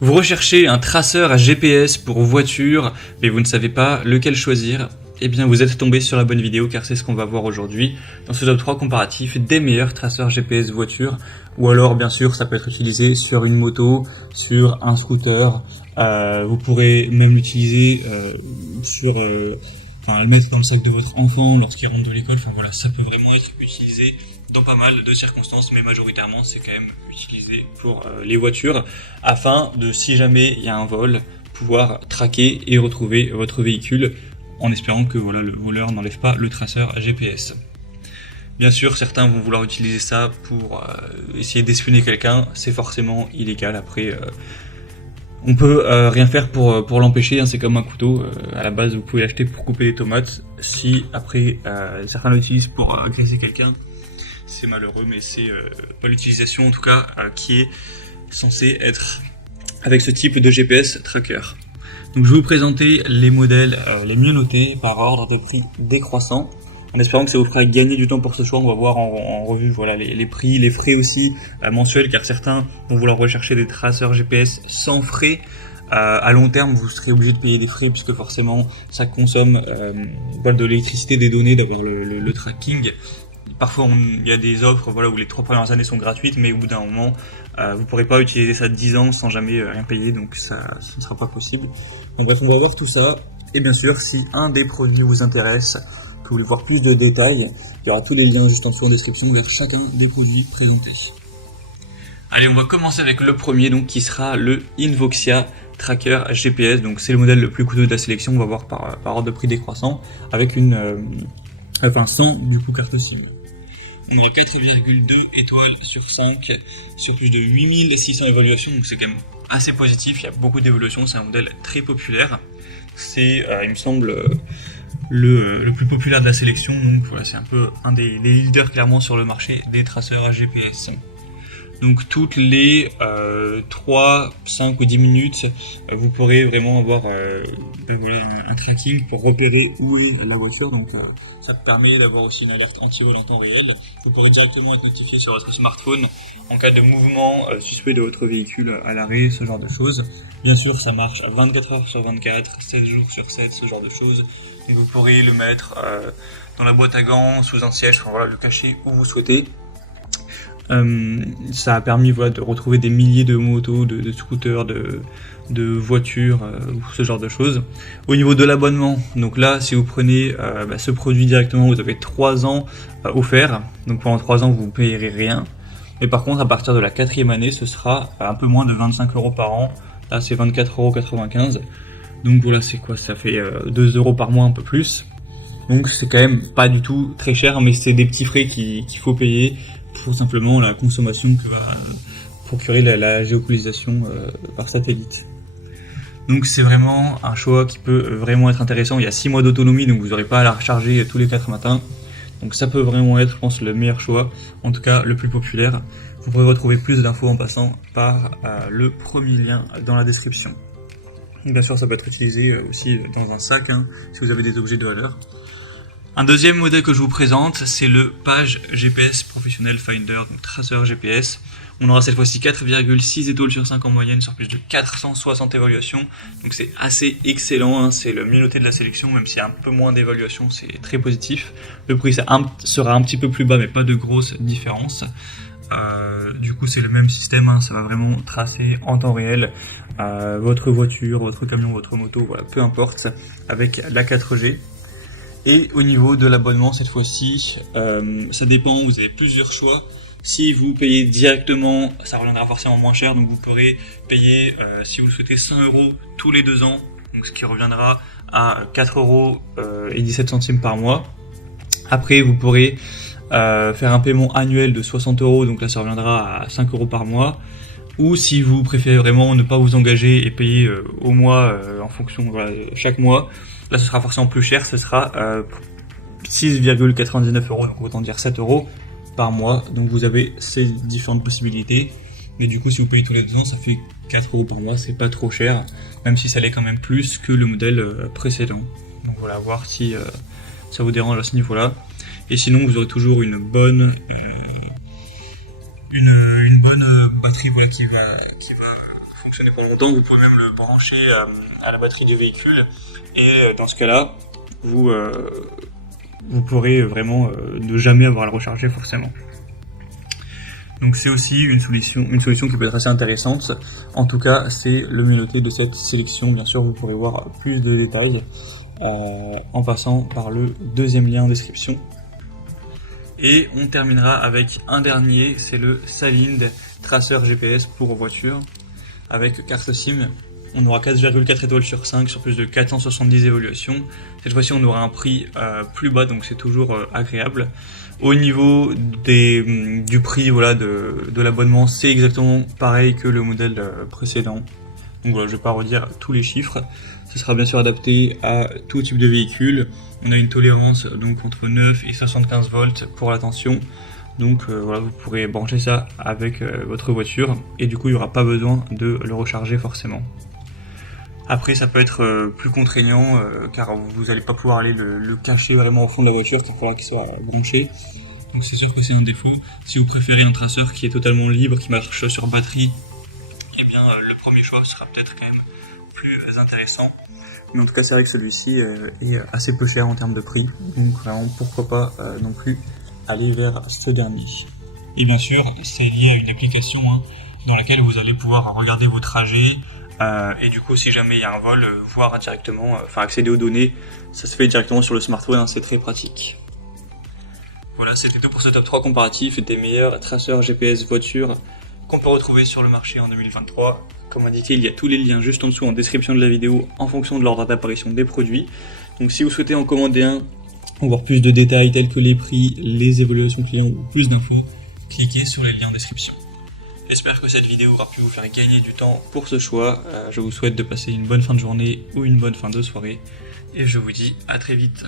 Vous recherchez un traceur à GPS pour voiture, mais vous ne savez pas lequel choisir. Eh bien, vous êtes tombé sur la bonne vidéo car c'est ce qu'on va voir aujourd'hui dans ce top 3 comparatif des meilleurs traceurs GPS voiture. Ou alors, bien sûr, ça peut être utilisé sur une moto, sur un scooter. Vous pourrez même l'utiliser le mettre dans le sac de votre enfant lorsqu'il rentre de l'école. Enfin voilà, ça peut vraiment être utilisé dans pas mal de circonstances, mais majoritairement c'est quand même utilisé pour les voitures afin de, si jamais il y a un vol, pouvoir traquer et retrouver votre véhicule en espérant que voilà, le voleur n'enlève pas le traceur GPS. Bien sûr, certains vont vouloir utiliser ça pour essayer d'espionner quelqu'un, c'est forcément illégal. Après, on peut rien faire pour l'empêcher, hein, c'est comme un couteau. À la base, vous pouvez l'acheter pour couper des tomates. Si après certains l'utilisent pour agresser quelqu'un, c'est malheureux, mais c'est pas l'utilisation en tout cas qui est censée être avec ce type de GPS tracker. Donc je vais vous présenter les modèles les mieux notés par ordre de prix décroissant, en espérant que ça vous fera gagner du temps pour ce choix. On va voir en revue voilà, les prix, les frais aussi mensuels, car certains vont vouloir rechercher des traceurs GPS sans frais. À long terme, vous serez obligé de payer des frais puisque forcément ça consomme de l'électricité, des données, d'avoir le tracking. Parfois, il y a des offres voilà, où les 3 premières années sont gratuites, mais au bout d'un moment, vous ne pourrez pas utiliser ça 10 ans sans jamais rien payer, donc ça ne sera pas possible. Donc bref, on va voir tout ça. Et bien sûr, si un des produits vous intéresse, que vous voulez voir plus de détails, il y aura tous les liens juste en dessous en description vers chacun des produits présentés. Allez, on va commencer avec le premier, donc qui sera le Invoxia Tracker GPS. Donc c'est le modèle le plus coûteux de la sélection. On va voir par ordre de prix décroissant, avec sans du coup carte SIM. On aura 4,2 étoiles sur 5 sur plus de 8600 évaluations, donc c'est quand même assez positif. Il y a beaucoup d'évolutions, c'est un modèle très populaire. C'est, il me semble, le plus populaire de la sélection, donc voilà, c'est un peu un des leaders clairement sur le marché des traceurs à GPS. Donc toutes les 3, 5 ou 10 minutes, vous pourrez vraiment avoir un tracking pour repérer où est la voiture. Donc ça permet d'avoir aussi une alerte anti-vol en temps réel. Vous pourrez directement être notifié sur votre smartphone en cas de mouvement suspect de votre véhicule à l'arrêt, ce genre de choses. Bien sûr, ça marche à 24 heures sur 24, 7 jours sur 7, ce genre de choses. Et vous pourrez le mettre dans la boîte à gants, sous un siège, pour le cacher où vous souhaitez. Ça a permis de retrouver des milliers de motos, de scooters, de voitures, ce genre de choses. Au niveau de l'abonnement, donc là si vous prenez ce produit directement, vous avez 3 ans offerts, donc pendant 3 ans vous ne payerez rien. Mais par contre à partir de la 4e année ce sera un peu moins de 25 € par an, là c'est 24,95 €. Donc voilà, c'est quoi, ça fait 2 € par mois, un peu plus. Donc c'est quand même pas du tout très cher, mais c'est des petits frais qu'il faut payer pour simplement la consommation que va procurer la géolocalisation par satellite. Donc c'est vraiment un choix qui peut vraiment être intéressant. Il y a 6 mois d'autonomie, donc vous n'aurez pas à la recharger tous les 4 matins. Donc ça peut vraiment être, je pense, le meilleur choix, en tout cas le plus populaire. Vous pourrez retrouver plus d'infos en passant par le premier lien dans la description. Bien sûr, ça peut être utilisé aussi dans un sac, si vous avez des objets de valeur. Un deuxième modèle que je vous présente, c'est le Page GPS Professional Finder, donc traceur GPS. On aura cette fois-ci 4,6 étoiles sur 5 en moyenne sur plus de 460 évaluations. Donc c'est assez excellent, c'est le mieux noté de la sélection, même s'il y a un peu moins d'évaluations, c'est très positif. Le prix sera un petit peu plus bas, mais pas de grosse différence. Du coup c'est le même système, ça va vraiment tracer en temps réel votre voiture, votre camion, votre moto, voilà, peu importe, avec la 4G. Et au niveau de l'abonnement, cette fois-ci, ça dépend, vous avez plusieurs choix. Si vous payez directement, ça reviendra forcément moins cher, donc vous pourrez payer, si vous le souhaitez, 100 € tous les 2 ans, donc ce qui reviendra à 4,17 € par mois. Après, vous pourrez faire un paiement annuel de 60 €, donc là ça reviendra à 5 € par mois. Ou si vous préférez vraiment ne pas vous engager et payer au mois en fonction, chaque mois, là ce sera forcément plus cher, ce sera 6,99 €, donc autant dire 7 € par mois. Donc vous avez ces différentes possibilités. Mais du coup si vous payez tous les 2 ans, ça fait 4 € par mois, c'est pas trop cher, même si ça l'est quand même plus que le modèle précédent. Donc voilà, voir si ça vous dérange à ce niveau-là. Et sinon vous aurez toujours une bonne batterie qui va fonctionner pour longtemps. Vous pouvez même le brancher à la batterie du véhicule, et dans ce cas-là, vous pourrez vraiment ne jamais avoir à le recharger forcément. Donc c'est aussi une solution qui peut être assez intéressante. En tout cas, c'est le mieux noté de cette sélection. Bien sûr, vous pourrez voir plus de détails en passant par le deuxième lien en description. Et on terminera avec un dernier, c'est le Salind Tracer GPS pour voiture avec carte SIM. On aura 4,4 étoiles sur 5 sur plus de 470 évaluations. Cette fois-ci, on aura un prix plus bas, donc c'est toujours agréable. Au niveau du prix de l'abonnement, c'est exactement pareil que le modèle précédent. Donc voilà, je ne vais pas redire tous les chiffres. Ce sera bien sûr adapté à tout type de véhicule. On a une tolérance donc entre 9 et 75 volts pour la tension. Donc voilà, vous pourrez brancher ça avec votre voiture et du coup il n'y aura pas besoin de le recharger forcément. Après ça peut être plus contraignant car vous n'allez pas pouvoir aller le cacher vraiment au fond de la voiture, il faudra qu'il soit branché. Donc c'est sûr que c'est un défaut. Si vous préférez un traceur qui est totalement libre, qui marche sur batterie, eh bien le premier choix sera peut-être quand même plus intéressant. Mais en tout cas c'est vrai que celui-ci est assez peu cher en termes de prix, donc vraiment pourquoi pas non plus aller vers ce dernier. Et bien sûr c'est lié à une application dans laquelle vous allez pouvoir regarder vos trajets et du coup si jamais il y a un vol, voir directement, accéder aux données, ça se fait directement sur le smartphone, c'est très pratique. Voilà, c'était tout pour ce top 3 comparatif des meilleurs traceurs GPS voitures qu'on peut retrouver sur le marché en 2023. Comme indiqué, il y a tous les liens juste en dessous en description de la vidéo en fonction de l'ordre d'apparition des produits. Donc si vous souhaitez en commander un, ou voir plus de détails tels que les prix, les évaluations clients ou plus d'infos, cliquez sur les liens en description. J'espère que cette vidéo aura pu vous faire gagner du temps pour ce choix. Je vous souhaite de passer une bonne fin de journée ou une bonne fin de soirée. Et je vous dis à très vite.